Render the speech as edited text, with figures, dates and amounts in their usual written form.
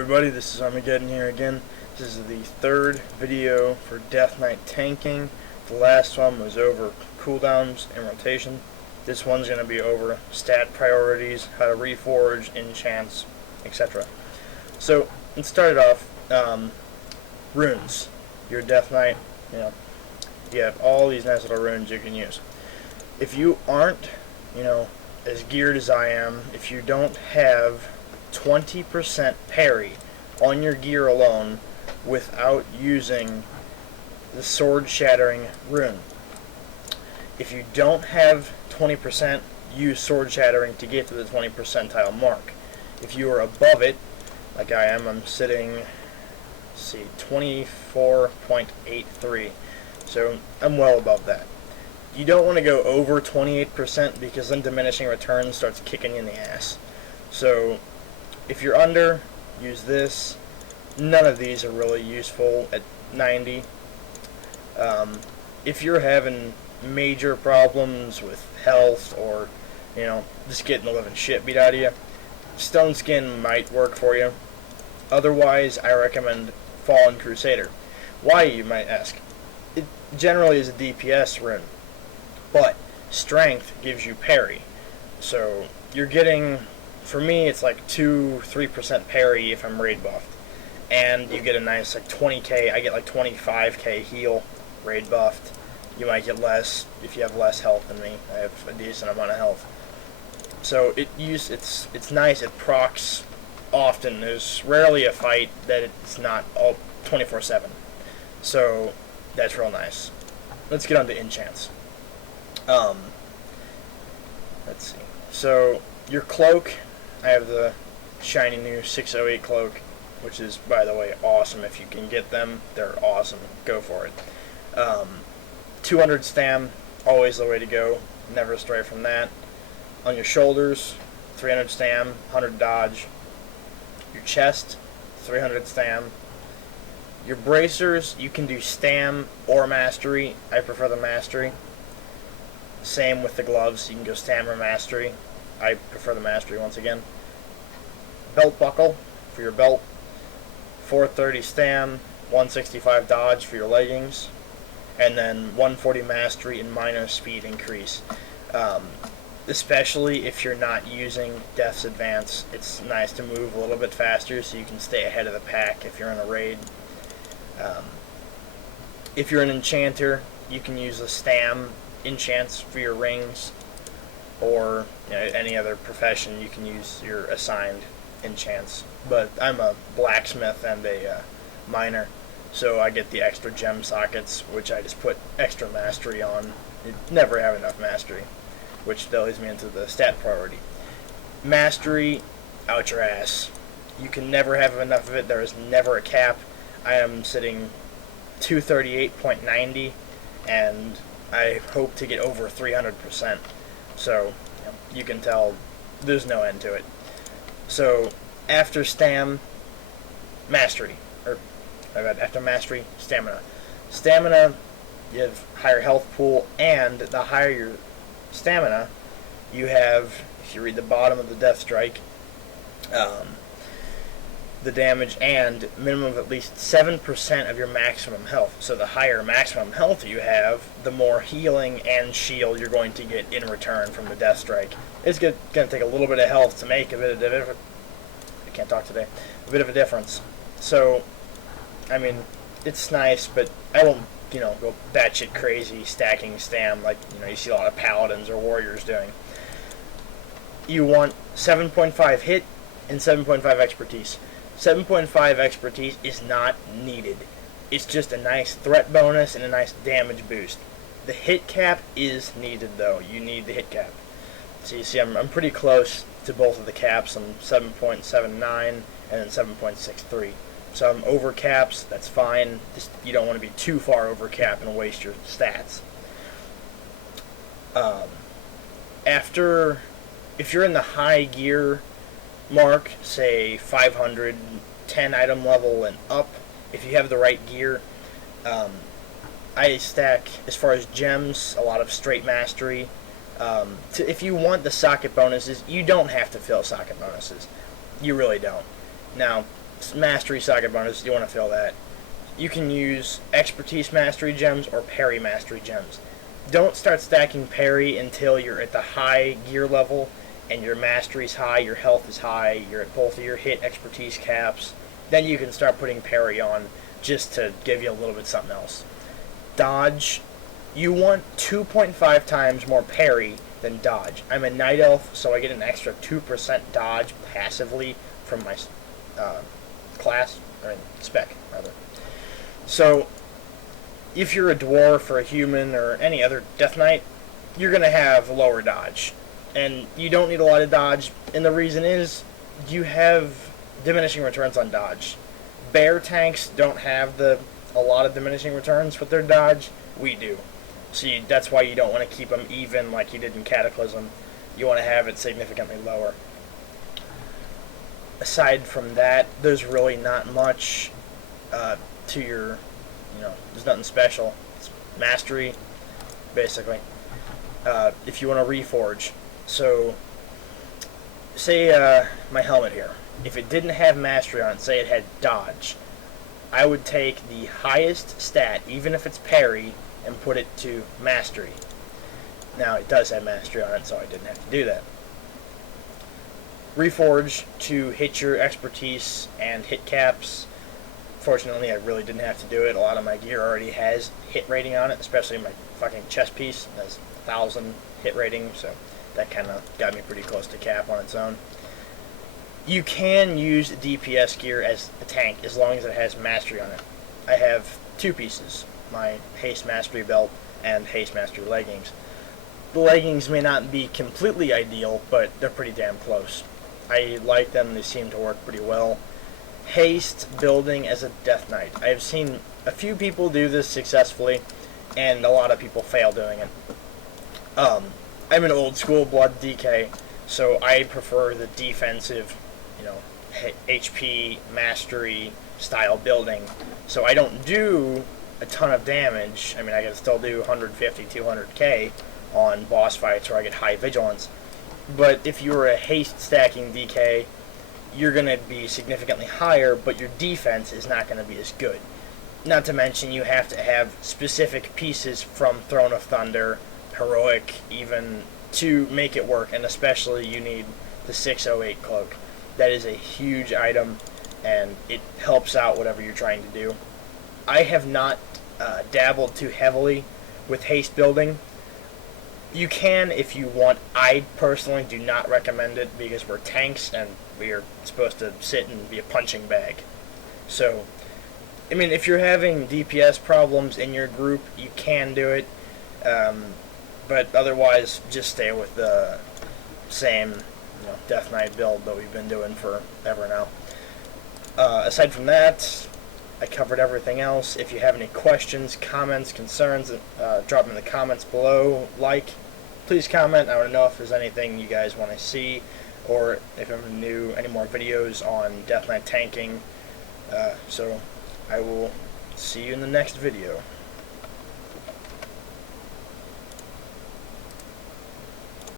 everybody, this is Armageddon here again. This is the third video for Death Knight tanking. The last one was over cooldowns and rotation. This one's going to be over stat priorities, how to reforge, enchants, etc. So, let's start it off. Runes. Your Death Knight, you have all these nice little runes you can use. If you aren't, as geared as I am, if you don't have 20% parry on your gear alone without using the sword shattering rune. If you don't have 20%, use sword shattering to get to the 20 percentile mark. If you are above it, like I am, I'm sitting, 24.83, so I'm well above that. You don't want to go over 28% because then diminishing returns starts kicking you in the ass. So if you're under, use this. None of these are really useful at 90. If you're having major problems with health or, just getting the living shit beat out of you, Stone Skin might work for you. Otherwise, I recommend Fallen Crusader. Why, you might ask? It generally is a DPS rune, but strength gives you parry. So you're getting, for me, it's like 2-3% parry if I'm raid buffed. And you get a nice, 20k, I get 25k heal raid buffed. You might get less if you have less health than me. I have a decent amount of health. So it's nice, it procs often. There's rarely a fight that it's not all 24/7. So that's real nice. Let's get on to enchants. Let's see. So your cloak, I have the shiny new 608 cloak, which is, by the way, awesome. If you can get them, they're awesome. Go for it. 200 stam, always the way to go. Never stray from that. On your shoulders, 300 stam, 100 dodge. Your chest, 300 stam. Your bracers, you can do stam or mastery. I prefer the mastery. Same with the gloves, you can go stam or mastery. I prefer the mastery once again. Belt buckle for your belt. 430 stam, 165 dodge for your leggings. And then 140 mastery and minor speed increase. Especially if you're not using Death's Advance, it's nice to move a little bit faster so you can stay ahead of the pack if you're in a raid. If you're an enchanter, you can use the stam enchants for your rings, or any other profession you can use your assigned enchants. But I'm a blacksmith and a miner, so I get the extra gem sockets, which I just put extra mastery on. You never have enough mastery, which leads me into the stat priority. Mastery, out your ass. You can never have enough of it. There is never a cap. I am sitting 238.90, and I hope to get over 300%. So you can tell there's no end to it. So after stam, mastery, after mastery, stamina. Stamina, you have higher health pool, and the higher your stamina, you have, if you read the bottom of the Death Strike, the damage and minimum of at least 7% of your maximum health. So the higher maximum health you have, the more healing and shield you're going to get in return from the Death Strike. It's going to take a little bit of health to make a bit of a difference. So, it's nice, but I won't, go batshit crazy stacking stam like, you see a lot of paladins or warriors doing. You want 7.5 hit and 7.5 expertise. 7.5 expertise is not needed. It's just a nice threat bonus and a nice damage boost. The hit cap is needed, though. You need the hit cap. So you see, I'm pretty close to both of the caps. I'm 7.79 and then 7.63. So I'm over caps. That's fine. Just, you don't want to be too far over cap and waste your stats. If you're in the high gear mark, say 500, 10 item level and up, if you have the right gear, I stack, as far as gems, a lot of straight mastery. If you want the socket bonuses, you don't have to fill socket bonuses. You really don't. Now, Mastery socket bonus, you want to fill that. You can use expertise mastery gems or parry mastery gems. Don't start stacking parry until you're at the high gear level and your mastery's high, your health is high, you're at both of your hit expertise caps. Then you can start putting parry on just to give you a little bit something else. Dodge, you want 2.5 times more parry than dodge. I'm a night elf, so I get an extra 2% dodge passively from my class, or spec, rather. So, if you're a dwarf or a human or any other Death Knight, you're going to have lower dodge. And you don't need a lot of dodge, and the reason is you have diminishing returns on dodge. Bear tanks don't have a lot of diminishing returns with their dodge. We do. So that's why you don't want to keep them even like you did in Cataclysm. You want to have it significantly lower. Aside from that, there's really not much to your, there's nothing special. It's mastery, basically. If you want to reforge. So, say my helmet here. If it didn't have mastery on it, say it had dodge, I would take the highest stat, even if it's parry, and put it to mastery. Now, it does have mastery on it, so I didn't have to do that. Reforge to hit your expertise and hit caps. Fortunately, I really didn't have to do it. A lot of my gear already has hit rating on it, especially my fucking chest piece. It has 1,000 hit rating, so that kind of got me pretty close to cap on its own. You can use DPS gear as a tank as long as it has mastery on it. I have two pieces, my haste mastery belt and haste mastery leggings. The leggings may not be completely ideal, but they're pretty damn close. I like them, they seem to work pretty well. Haste building as a Death Knight. I've seen a few people do this successfully, and a lot of people fail doing it. I'm an old school blood DK, so I prefer the defensive, HP mastery style building. So I don't do a ton of damage. I mean, I can still do 150, 200k on boss fights where I get high vigilance. But if you're a haste stacking DK, you're going to be significantly higher, but your defense is not going to be as good. Not to mention you have to have specific pieces from Throne of Thunder, Heroic even, to make it work, and especially you need the 608 cloak. That is a huge item, and it helps out whatever you're trying to do. I have not dabbled too heavily with haste building. You can if you want. I personally do not recommend it because we're tanks and we are supposed to sit and be a punching bag. So, I mean, if you're having DPS problems in your group, you can do it. But otherwise, just stay with the same Death Knight build that we've been doing forever now. Aside from that, I covered everything else. If you have any questions, comments, concerns, drop them in the comments below. Please comment. I want to know if there's anything you guys want to see, or if I'm new, any more videos on Death Knight tanking. So I will see you in the next video.